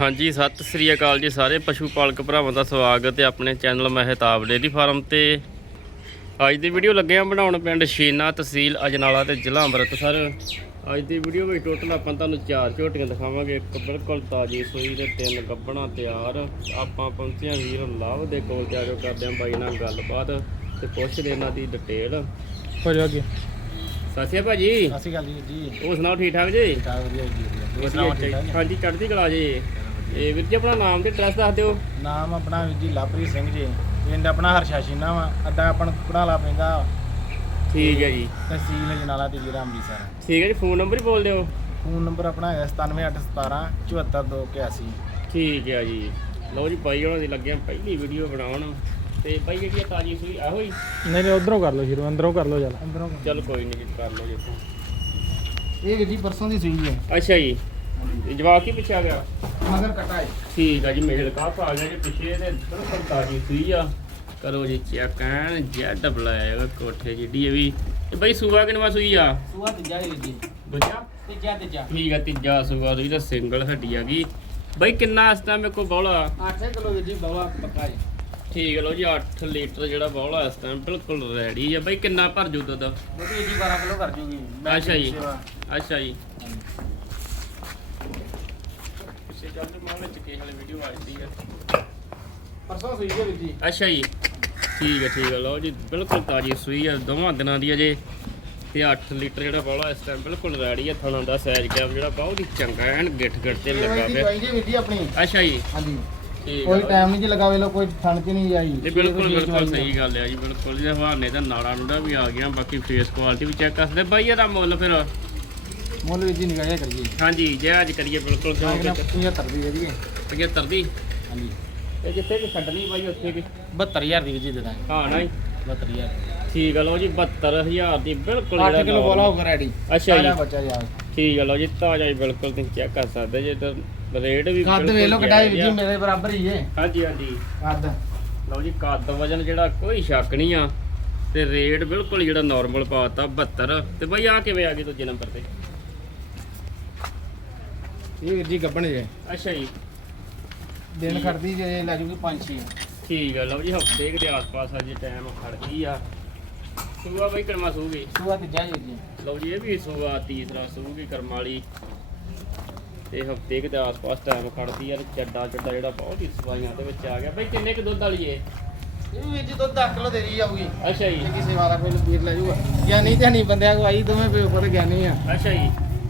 ਹਾਂਜੀ ਸਤਿ ਸ੍ਰੀ ਅਕਾਲ ਜੀ ਸਾਰੇ ਪਸ਼ੂ ਪਾਲਕ ਭਰਾਵਾਂ ਦਾ ਸਵਾਗਤ ਹੈ ਆਪਣੇ ਚੈਨਲ ਮਹਿਤਾਬ ਡੇਅਰੀ ਫਾਰਮ ਤੇ। ਅੱਜ ਦੀ ਵੀਡੀਓ ਲੱਗੇ ਆ ਬਣਾਉਣ ਪਿੰਡ ਸ਼ੀਨਾ ਤਹਿਸੀਲ ਅਜਨਾਲਾ ਤੇ ਜ਼ਿਲ੍ਹਾ ਅੰਮ੍ਰਿਤਸਰ। ਅੱਜ ਦੀ ਵੀਡੀਓ ਵਿੱਚ ਟੋਟਲ ਆਪਾਂ ਤੁਹਾਨੂੰ ਚਾਰ ਝੋਟੀਆਂ ਦਿਖਾਵਾਂਗੇ ਇੱਕ ਬਿਲਕੁਲ ਤਾਜੀ ਸੂਈ ਤੇ ਤਿੰਨ ਗੱਬਣਾ ਤਿਆਰ। ਆਪਾਂ ਪਹੁੰਚੇ ਵੀਰ ਲਵ ਦੇ ਕੋਲ ਜਾ ਕੇ ਕਰਦੇ ਹਾਂ ਬਾਈ ਨਾਲ ਗੱਲਬਾਤ ਤੇ ਪੁੱਛਦੇ ਇਹਨਾਂ ਦੀ ਡਿਟੇਲ ਹੋ ਜਾ ਅੱਗੇ। ਸਤਿ ਸ਼੍ਰੀ ਅਕਾਲ ਭਾਜੀ। ਸਤਿ ਸ਼੍ਰੀ ਅਕਾਲ ਜੀ ਜੀ। ਹੋਰ ਸੁਣਾਓ ਠੀਕ ਠਾਕ ਜੀ? ਠੀਕ ਠਾਕ ਵਧੀਆ ਜੀ। ਹਾਂਜੀ ਚੜ੍ਹਦੀ ਕਲਾ ਜੀ। ਇਹ ਵੀਰ ਜੀ ਆਪਣਾ ਨਾਮ ਤੇ ਐਡਰੈਸ ਦੱਸ ਦਿਓ। ਨਾਮ ਆਪਣਾ ਵੀਰ ਜੀ ਲਵਪ੍ਰੀਤ ਸਿੰਘ ਜੀ। ਪਿੰਡ ਆਪਣਾ ਹਰਸ਼ਾਸ਼ੀਨਾ ਵਾ ਅੱਡਾ ਆਪਣਾ ਕੁੜਾਲਾ ਪੈਂਦਾ ਠੀਕ ਹੈ ਜੀ। ਤਹਿਸੀਲ ਜਨਾਲਾ ਤੇ ਜ਼ਿਲ੍ਹਾ ਅੰਮ੍ਰਿਤਸਰ ਠੀਕ ਹੈ ਜੀ ਫੋਨ ਨੰਬਰ ਹੀ ਬੋਲ ਦਿਓ। ਫੋਨ ਨੰਬਰ ਆਪਣਾ ਹੈਗਾ 97817 74281 ਠੀਕ ਹੈ ਜੀ। ਲਓ ਜੀ ਭਾਈ ਉਹਨਾਂ ਦੀ ਲੱਗਿਆ ਪਹਿਲੀ ਵੀਡੀਓ ਬਣਾਉਣ। ਤੇ ਭਾਈ ਜਿਹੜੀ ਇਹ ਤਾਜੀ ਸੂਈ ਆਹੋ ਹੀ? ਨਹੀਂ ਨਹੀਂ ਉਧਰੋਂ ਕਰ ਲਓ ਸ਼ੁਰੂ ਅੰਦਰੋਂ ਕਰ ਲਓ ਚੱਲ। ਅੰਦਰੋਂ ਚਲ ਕੋਈ ਨਹੀਂ ਕਰ ਲਓ ਜੀ ਇੱਥੋਂ। ਇਹ ਵੀਰ ਜੀ ਪਰਸੋਂ ਦੀ ਸੂਈ ਹੈ। ਅੱਛਾ ਜੀ। ਇਹ ਜਵਾਬ ਕੀ ਪੁੱਛਿਆ ਗਿਆ। ਮਗਰ ਕਟਾ ਹੈ ਠੀਕ ਆ ਜੀ ਮੇਲ ਕਾਫ ਆ ਗਿਆ ਜੀ ਪਿੱਛੇ ਬਿਲਕੁਲ ਤਾਜੀ ਸੂਈ ਆ। ਕਰੋ ਜੀ ਚੈੱਕ ਐਨ ਜੈਡ ਬਲਾਇਆ ਕੋਠੇ ਜਿੱਡੀ ਇਹ ਵੀ ਇਹ ਬਾਈ ਸੂਆ ਕਿਨਵਾ ਸੂਈ ਆ? ਸੂਆ ਤੇ ਜਾਏ ਵੀਰ ਜੀ। ਦੂਜਾ? ਤੇ ਜਾ ਤੇ ਜਾ ਠੀਕ ਆ ਤੀਜਾ ਸੂਆ ਸੂਈ ਸਿੰਗਲ ਹੱਡੀ ਆ ਗਈ। ਬਾਈ ਕਿੰਨਾ ਇਸ ਟਾਈਮ ਮੇਰੇ ਕੋਲ ਬੌਲਾ? 8 ਕਿਲੋ ਵੀਰ ਜੀ ਬਵਾ ਪੱਕਾ ਹੈ ਠੀਕ ਹੈ ਲੋ ਜੀ 8 ਲੀਟਰ ਜਿਹੜਾ ਬੌਲਾ ਇਸ ਟਾਈਮ ਬਿਲਕੁਲ ਰੈਡੀ ਆ। ਬਾਈ ਕਿੰਨਾ ਭਰ ਜੂ ਦੁੱਧ? ਵੀਰ ਜੀ 12 ਕਿਲੋ ਕਰ ਜੂਗੀ। ਅੱਛਾ ਜੀ। ਅੱਛਾ ਜੀ। ਪਿੱਛੇ ਚੱਲਦੇ ਮਾਂ ਵਿੱਚ ਕੀ ਹਾਲੇ ਵੀਡੀਓ ਆਈ ਹੈ ਪਰਸੋਂ ਸੂਈ ਹੈ ਵੀਰ ਜੀ। ਅੱਛਾ ਜੀ। ਠੀਕ ਹੈ ਠੀਕ ਹੈ ਲਓ ਜੀ ਬਿਲਕੁਲ ਤਾਜੀ ਸੂਈ ਆ ਦੋਵਾਂ ਦਿਨਾਂ ਦੀ ਅਜੇ ਤੇ 8 ਲੀਟਰ ਜਿਹੜਾ ਬੌਲਾ ਇਸ ਟਾਈਮ ਬਿਲਕੁਲ ਰੈਡੀ ਆ ਥਣਾ ਦਾ ਸਾਈਜ਼ ਕੈਪ ਜਿਹੜਾ ਬਹੁਤ ਹੀ ਚੰਗਾ ਐਨ ਗਿੱਠ ਗਿੱਠ ਤੇ ਲੱਗਾ ਪਿਆ। ਦਵਾਈ ਜੀ ਵੀਰ ਜੀ ਆਪਣੀ। ਅੱਛਾ ਜੀ। ਹਾਂਜੀ। ਠੀਕ ਕੋਈ ਟਾਈਮ ਨਹੀਂ ਜੀ ਲਗਾਵੇ ਲੋ ਕੋਈ ਥਣ ਚ ਨਹੀਂ ਆਈ। ਇਹ ਬਿਲਕੁਲ ਬਿਲਕੁਲ ਸਹੀ ਗੱਲ ਹੈ ਜੀ ਬਿਲਕੁਲ। ਜੀ ਹਵਾਨੇ ਦਾ ਨਾੜਾ ਨੂੜਾ ਵੀ ਆ ਗਿਆ ਬਾਕੀ ਫੇਸ ਕੁਆਲਿਟੀ ਵੀ ਚੈੱਕ ਕਰਦੇ ਬਾਈ ਇਹਦਾ ਮੁੱਲ ਫਿਰ? ਮੁੱਲ ਜੀ ਨਿਗਾਹ ਕਰੀਏ। ਹਾਂਜੀ ਜੇ ਅੱਜ ਕਰੀਏ ਬਿਲਕੁਲ ਅਗਲਾ ਕਿਉਂਕਿ 75 ਦੀ ਹੈ। ਜੀ 75 ਦੀ? ਹਾਂਜੀ। ਇਹ ਜਿੱਥੇ ਕਿ ਛੱਡਣੀ ਬਾਈ ਉੱਥੇ ਕਿ 72000 ਦੀ ਜੀ ਦੇ ਦਾਂਗੇ। ਹਾਂ ਨਾ ਜੀ 72000 ਠੀਕ ਹੈ ਲਓ ਜੀ 72000 ਦੀ ਬਿਲਕੁਲ 8 ਕਿਲੋ ਬੋਲਾ ਹੋਊਗਾ ਰੈਡੀ ਅੱਛਾ ਜੀ। ਬੱਚਾ ਯਾਰ ਠੀਕ ਹੈ ਲਓ ਜੀ ਤਾਜ਼ਾ ਹੀ ਬਿਲਕੁਲ ਤੁਸੀਂ ਚੈੱਕ ਕਰ ਸਕਦੇ ਜੇ ਤਾਂ ਰੇਟ ਵੀ ਕੱਦ ਵੇਖ ਲਓ ਕਟਾਈ ਜੀ ਆ। ਮੇਰੇ ਬਰਾਬਰ ਹੀ ਹੈ। ਹਾਂਜੀ ਹਾਂਜੀ। ਕੱਦ। ਲਓ ਜੀ ਕੱਦ ਵਜਨ ਜਿਹੜਾ ਕੋਈ ਸ਼ੱਕ ਨਹੀਂ ਆ। ਤੇ ਰੇਟ ਬਿਲਕੁਲ ਜਿਹੜਾ ਨਾਰਮਲ ਪਾਤਾ 72 ਤੇ ਬਾਈ ਆ ਕਿਵੇਂ ਆ ਗਈ ਦੂਜੇ ਨੰਬਰ ਤੇ? ਇਹ ਵੀਰ ਜੀ ਗੱਬਣ ਜੇ। ਅੱਛਾ ਜੀ। ਦਿਨ ਖੜਦੀ ਜੇ ਲੈ ਜੂਗੀ 5 6 ਠੀਕ ਹੈ ਲਓ ਜੀ ਹਫ਼ਤੇ ਦੇ ਆਸ-ਪਾਸ ਅਜੇ ਟਾਈਮ ਖੜ ਗਈ ਆ। ਸੂਆ ਬਾਈ ਕਰਮਾ ਸੂਗੀ? ਸੂਆ ਤੇ ਜਾ ਜੀ। ਲਓ ਜੀ ਇਹ ਵੀ ਸੂਆ ਤੀਸਰਾ ਸੂਗੀ ਕਰਮ ਵਾਲੀ। ਤੇ ਹਫ਼ਤੇ ਦੇ ਆਸ-ਪਾਸ ਟਾਈਮ ਖੜਦੀ ਆ ਤੇ ਚੱਡਾ ਚੱਡਾ ਜਿਹੜਾ ਬਹੁਤ ਹੀ ਸਵਾਈਆਂ ਦੇ ਵਿੱਚ ਆ ਗਿਆ। ਬਾਈ ਕਿੰਨੇ ਕੁ ਦੁੱਧ ਵਾਲੀ ਏ? ਇਹ ਵੀ ਜੀ ਦੁੱਧ 10 ਕਿਲੋ ਦੇ ਰਹੀ ਜਾਊਗੀ। ਅੱਛਾ ਜੀ। ਜੇ ਕਿਸੇ ਵਾਲਾ ਕੋਈ ਵੀਰ ਲੈ ਜੂਗਾ। ਜਾਂ ਨਹੀਂ ਤੇ ਨਹੀਂ ਬੰਦਿਆਂ ਕੋ ਆਈ ਦੋਵੇਂ ਪੇਪਰ ਗਿਆਨੀ ਆ। ਅੱਛਾ ਜੀ।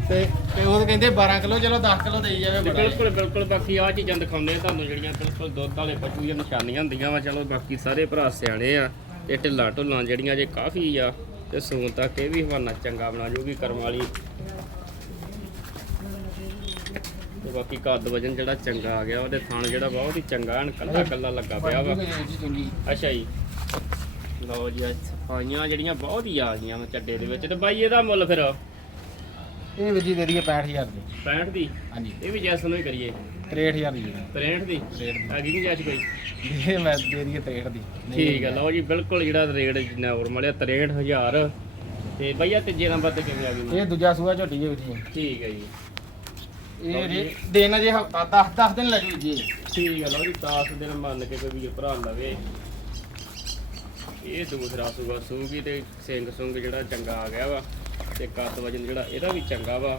ਤੇ ਤੇ ਉਹ ਕਹਿੰਦੇ 12 ਕਿਲੋ ਚਲੋ 10 ਕਿਲੋ ਦੇਈ ਜਾਵੇ ਬਿਲਕੁਲ ਬਿਲਕੁਲ ਬਾਕੀ ਆ ਚੀਜ਼ਾਂ ਦਿਖਾਉਂਦੇ ਆ ਤੁਹਾਨੂੰ ਜਿਹੜੀਆਂ ਬਿਲਕੁਲ ਦੁੱਧ ਵਾਲੇ ਪਸ਼ੂ ਦੀਆਂ ਨਿਸ਼ਾਨੀਆਂ ਹੁੰਦੀਆਂ ਵਾ ਚਲੋ ਬਾਕੀ ਸਾਰੇ ਭਰਾ ਸਿਆਣੇ ਆ ਤੇ ਢਿੱਲਾ ਢੁੱਲਾਂ ਜਿਹੜੀਆਂ ਜੇ ਕਾਫੀ ਆ ਤੇ ਸੂਨ ਤੱਕ ਇਹ ਵੀ ਹਵਾਨਾ ਚੰਗਾ ਬਣਾ ਜੂਗੀ ਕਰਮ ਵਾਲੀ। ਤੇ ਬਾਕੀ ਕੱਦ ਵਜਨ ਜਿਹੜਾ ਚੰਗਾ ਆ ਗਿਆ ਉਹਦੇ ਥਣ ਜਿਹੜਾ ਬਹੁਤ ਹੀ ਚੰਗਾ ਐਨ ਕੱਲਾ ਕੱਲਾ ਲੱਗਾ ਪਿਆ ਵਾ। ਚੰਗੀ। ਅੱਛਾ ਜੀ। ਲਓ ਜੀ ਆਹ ਸਫਾਈਆਂ ਜਿਹੜੀਆਂ ਬਹੁਤ ਹੀ ਆ ਗਈਆਂ ਵਾ ਚੱਡੇ ਦੇ ਵਿੱਚ ਤੇ ਬਾਈ ਇਹਦਾ ਮੁੱਲ ਫਿਰ? ਇਹ ਵੀਰ ਜੀ ਦੇ ਦਈਏ 65000 ਦੀ। 65 ਦੀ? ਹਾਂਜੀ। ਇਹ ਵੀ ਜੈਸ ਨੂੰ ਹੀ ਕਰੀਏ। 63000 ਦੀ 63 ਦੀ? 63 ਆ ਗਈ ਨਹੀਂ ਜੈਸ ਕੋਈ? ਇਹ ਮੈਂ ਦੇ ਦਈਏ 63 ਦੀ। ਠੀਕ ਹੈ ਲਓ ਜੀ ਬਿਲਕੁਲ ਜਿਹੜਾ ਰੇਟ ਨਾਰਮਲ ਹੈ 63000 ਤੇ ਭਈਆ ਤੀਜੇ ਨੰਬਰ ਤੇ ਕਿਵੇਂ ਆ ਗਈ? ਇਹ ਦੂਜਾ ਸੂਆ ਝੋਟੀ ਜੇ ਵੀਰ ਜੀ ਠੀਕ ਹੈ ਜੀ। ਇਹ ਰੇ- ਦਿਨ ਜੇ ਹਫਤਾ 10 10 ਦਿਨ ਲੱਗੂ ਜੀ। ਠੀਕ ਹੈ ਲਓ ਜੀ 10 ਦਿਨ ਮੰਨ ਕੇ ਕੋਈ ਵੀਰ ਭਰਾ ਲਵੇ। ਇਹ ਦੂਸਰਾ ਸੂਗਾ ਸੂਗੀ ਤੇ ਸਿੰਘ ਸੁੰਗ ਜਿਹੜਾ ਚੰਗਾ ਆ ਗਿਆ ਵਾ। ਤੇ ਕੱਦ ਵਜਨ ਜਿਹੜਾ ਇਹਦਾ ਵੀ ਚੰਗਾ ਵਾ।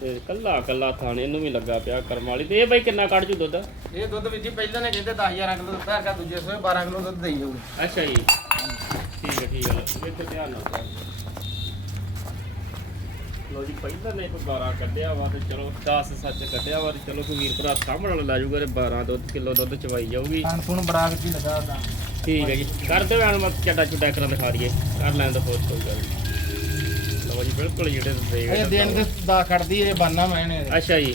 ਤੇ ਕੱਲਾ ਕੱਲਾ ਥਾਣੇ ਇਹਨੂੰ ਵੀ ਲੱਗਾ ਪਿਆ ਕਰਮ ਵਾਲੀ। ਤੇ ਇਹ ਬਾਈ ਕਿੰਨਾ ਕੱਢ ਜੂ ਦੁੱਧ? ਇਹ ਦੁੱਧ ਜੀ ਪਹਿਲਾਂ ਨੇ ਕਹਿੰਦੇ 10 11 ਕਿਲੋ ਦਿੱਤਾ ਹੈਗਾ ਦੂਜੇ ਸੂਏ 12 ਕਿਲੋ ਦੁੱਧ ਦੇਈ ਜਾਊਗੀ। ਅੱਛਾ ਜੀ। ਠੀਕ ਹੈ ਠੀਕ ਹੈ। ਵੇਖੋ ਧਿਆਨ ਨਾਲ ਲੋ ਜੀ ਪਹਿਲਾਂ ਨੇ ਕੋਈ 12 ਕੱਢਿਆ ਵਾ ਤੇ ਚਲੋ 10 ਸੱਚ ਕੱਢਿਆ ਵਾ ਤੇ ਚਲੋ ਕੋਈ ਵੀਰ ਭਰਾ ਸਾਹਮਣੇ ਵਾਲਾ ਲੈ ਜਾਊਗਾ ਤੇ 12 ਦੁੱਧ ਕਿਲੋ ਦੁੱਧ ਚਵਾਈ ਜਾਊਗੀ। ਖਾਣ ਬੜਾ ਵਿੱਚ ਹੀ ਲੱਗਾ ਠੀਕ ਹੈ ਜੀ। ਕਰ ਦਿਓ ਐਨ ਮੈਂ ਚੱਡਾ ਚੁੱਡਾ ਕਰਾਂ ਦਿਖਾ ਦਈਏ। ਕਰ ਲੈਣ ਦਾ ਫੋਰਸ ਕੋਈ ਗੱਲ ਜੀ ਬਿਲਕੁਲ ਜਿਹੜੇ ਇਹ ਰੇਟ ਦਿਨ ਦੇ ਦਾ ਖੜਦੀ ਇਹ ਬਾਨਾ ਮੈਂ ਨੇ ਅੱਛਾ ਜੀ।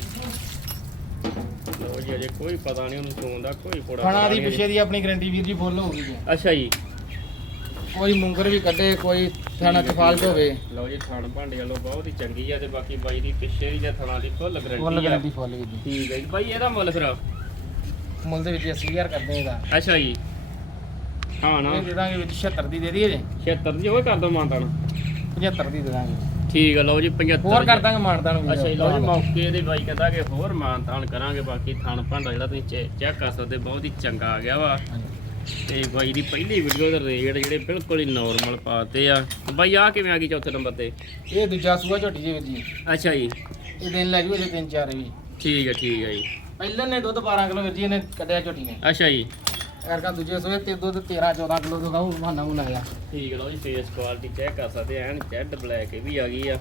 ਲਓ ਜੀ ਅਜੇ ਕੋਈ ਪਤਾ ਨਹੀਂ ਉਹਨੂੰ ਸੌਣ ਦਾ ਕੋਈ ਪੋੜਾ ਖਾਣਾ ਦੀ ਪਿੱਛੇ ਦੀ ਆਪਣੀ ਗਰੰਟੀ ਵੀਰ ਜੀ ਫੁੱਲ ਹੋਊਗੀ ਜੀ ਅੱਛਾ ਜੀ। ਕੋਈ ਮੁੰਗਰ ਵੀ ਕੱਢੇ ਕੋਈ ਥਾਣਾ ਹੈ, ਹੈ। ਹੋਵੇ ਲਓ ਜੀ ਥਣ ਭਾਂਡੇ ਵੱਲੋਂ ਬਹੁਤ ਹੀ ਚੰਗੀ ਆ ਤੇ ਬਾਕੀ ਬਾਈ ਦੀ ਪਿੱਛੇ ਦੀ ਜਾਂ ਥਣਾ ਦੀ ਫੁੱਲ ਫੁੱਲ ਗਰੰਟੀ ਆ। ਗਰੰਟੀ ਫੁੱਲ ਜੀ। ਠੀਕ ਹੈ ਜੀ। ਬਾਈ ਇਹਦਾ ਮੁੱਲ ਫਿਰ? ਮੁੱਲ ਦੇ ਵਿੱਚ 80000 ਕਰਦੇ ਇਹਦਾ। ਅੱਛਾ ਜੀ। ਹਾਂ ਨਾ। ਇਹ ਦੇ ਦਾਂਗੇ ਵਿੱਚ 76 ਦੀ ਦੇ ਦਈਏ ਜੀ। 76 ਦੀ ਉਹ ਕਰ ਦੋ ਮਾਨਤਾਨ। 75 ਦੀ ਦੇ ਦਾਂਗੇ ਠੀਕ ਆ ਲਓ ਜੀ 75 ਹੋਰ ਕਰ ਦਾਂਗੇ ਮਾਨਤਾ ਨੂੰ ਅੱਛਾ ਜੀ ਲਓ। ਜੀ ਮੌਕੇ ਦੇ ਬਾਈ ਕਹਿੰਦਾ ਕਿ ਹੋਰ ਮਾਨ ਤਾਨ ਕਰਾਂਗੇ ਬਾਕੀ ਥਣ ਭਾਂਡਾ ਜਿਹੜਾ ਤੁਸੀਂ ਚੈੱਕ ਕਰ ਸਕਦੇ ਬਹੁਤ ਹੀ ਚੰਗਾ ਆ ਗਿਆ ਵਾ। ਤੇ ਬਾਈ ਦੀ ਪਹਿਲੀ ਵੀਡੀਓ ਦੇ ਰੇਟ ਜਿਹੜੇ ਬਿਲਕੁਲ ਹੀ ਨਾਰਮਲ ਪਾਤੇ ਆ। ਬਾਈ ਆ ਕਿਵੇਂ ਆ ਗਈ ਚੌਥੇ ਨੰਬਰ ਤੇ? ਇਹ ਦੂਜਾ ਸੂਆ ਝੋਟੀ ਜੀ ਜੀ ਅੱਛਾ ਜੀ। ਇਹ ਦਿਨ ਲੈ ਜੂ ਤਿੰਨ ਚਾਰ ਵੀ। ਠੀਕ ਹੈ ਠੀਕ ਹੈ ਜੀ। ਪਹਿਲਾਂ ਨੇ ਦੁੱਧ 12 ਕਿਲੋ ਵੀਰ ਜੀ ਇਹਨੇ ਕੱਢਿਆ ਝੋਟੀ ਨੇ। ਅੱਛਾ ਜੀ। ਐਰਕਾ ਦੂਜੇ ਸੂਏ ਤੇ ਦੁੱਧ 13 14 ਕਿਲੋ ਦਾ ਉਹ ਬਹਾਨਾ ਨੂੰ ਲਾਇਆ ਠੀਕ ਲਓ ਜੀ ਫੇਸ ਕੁਆਲਿਟੀ ਚੈੱਕ ਕਰ ਸਕਦੇ ਐਨ ਜੈਡ ਬਲੈਕ ਇਹ ਵੀ ਆ ਗਈ ਆ।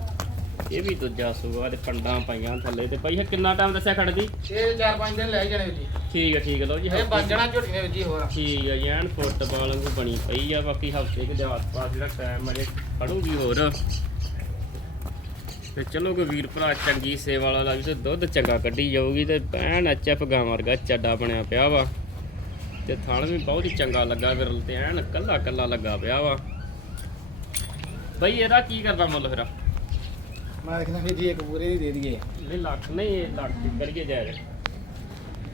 ਇਹ ਵੀ ਦੂਜਾ ਸੂਆ ਤੇ ਪੰਡਾਂ ਪਾਈਆਂ ਥੱਲੇ ਤੇ ਭਾਈ ਇਹ ਕਿੰਨਾ ਟਾਈਮ ਦੱਸਿਆ ਖੜਦੀ ਇਹ 4-5 ਦਿਨ ਲੈ ਜਾਣੇ ਜੀ। ਠੀਕ ਹੈ ਠੀਕ ਲਓ ਜੀ ਇਹ ਬਣ ਜਾਣਾ ਝੋਟੀ ਨੇ ਵੀਰ ਜੀ ਹੋਰ। ਠੀਕ ਹੈ ਜੀ ਐਨ ਫੁੱਟਬਾਲ ਵਾਂਗੂ ਬਣੀ ਪਈ ਆ ਬਾਕੀ ਹਫ਼ਤੇ ਦੇ ਆਸ-ਪਾਸ ਜਿਹੜਾ ਟਾਈਮ ਅਜੇ ਖੜੂਗੀ ਹੋਰ। ਤੇ ਚਲੋ ਕੋਈ ਵੀਰ ਭਰਾ ਚੰਗੀ ਸੇਵਾ ਵਾਲਾ ਲੱਗ ਤੇ ਦੁੱਧ ਚੰਗਾ ਕੱਢੀ ਜਾਊਗੀ ਤੇ ਐਨ ਐਚਐਫ ਗਾਂ ਵਰਗਾ ਚੱਡਾ ਬਣਿਆ ਪਿਆ ਵਾ। ਤੇ ਥਣ ਵੀ ਬਹੁਤ ਹੀ ਚੰਗਾ ਲੱਗਾ ਵਿਰਲ ਤੇ ਐਨ ਕੱਲਾ ਕੱਲਾ ਲੱਗਾ ਪਿਆ ਵਾ। ਬਈ ਇਹਦਾ ਕੀ ਕਰਦਾ ਮੁੱਲ ਫਿਰ? ਮੈਂ ਦੇਖਣਾ ਵੀਰ ਜੀ ਇੱਕ ਪੂਰੇ ਦੀ ਦੇ ਦਈਏ। ਨਹੀਂ ਲੱਖ ਨਹੀਂ ਇਹ ਲੱਖ ਦੀ ਕਰੀਏ ਜਾਇਜ਼।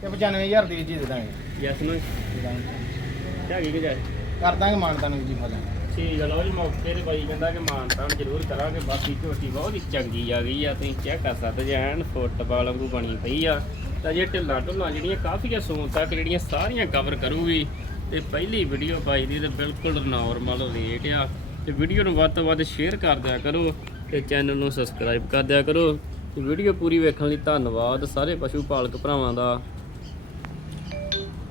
ਤੇ 95000 ਦੀ ਜੀ ਦੇ ਦਾਂਗੇ। ਯੈਸ ਨੂੰ ਦੇ ਦਾਂਗੇ। ਹੈਗੀ ਕਿ ਜਾਇਜ਼? ਕਰ ਦਾਂਗੇ ਮਾਨਤਾ ਨੂੰ ਜੀ ਫਲ ਠੀਕ ਆ ਲਓ ਜੀ ਮੌਕੇ ਤੇ ਬਾਈ ਕਹਿੰਦਾ ਕਿ ਮਾਨਤਾਨ ਜ਼ਰੂਰ ਕਰਾਂਗੇ ਬਾਕੀ ਝੋਟੀ ਬਹੁਤ ਹੀ ਚੰਗੀ ਆ ਗਈ ਆ ਤੁਸੀਂ ਚੈੱਕ ਕਰ ਸਕਦੇ ਜੇ ਐਨ ਫੁੱਟਬਾਲ ਵਾਂਗੂ ਬਣੀ ਪਈ ਆ। ਤਾਂ ਜੇ ਢਿੱਲਾਂ ਢੁੱਲਾਂ ਜਿਹੜੀਆਂ ਕਾਫੀ ਆ ਸੂਨ ਤੱਕ ਜਿਹੜੀਆਂ ਸਾਰੀਆਂ ਕਵਰ ਕਰੂਗੀ, ਤੇ ਪਹਿਲੀ ਵੀਡੀਓ ਪਾਈ ਦੀ ਤੇ ਬਿਲਕੁਲ ਨਾਰਮਲ ਰੇਟ ਆ। ਤੇ ਵੀਡੀਓ ਨੂੰ ਵੱਧ ਤੋਂ ਵੱਧ ਸ਼ੇਅਰ ਕਰ ਦਿਆ ਕਰੋ ਤੇ ਚੈਨਲ ਨੂੰ ਸਬਸਕ੍ਰਾਈਬ ਕਰ ਦਿਆ ਕਰੋ। ਤੇ ਵੀਡੀਓ ਪੂਰੀ ਵੇਖਣ ਲਈ ਧੰਨਵਾਦ ਸਾਰੇ ਪਸ਼ੂ ਪਾਲਕ ਭਰਾਵਾਂ ਦਾ।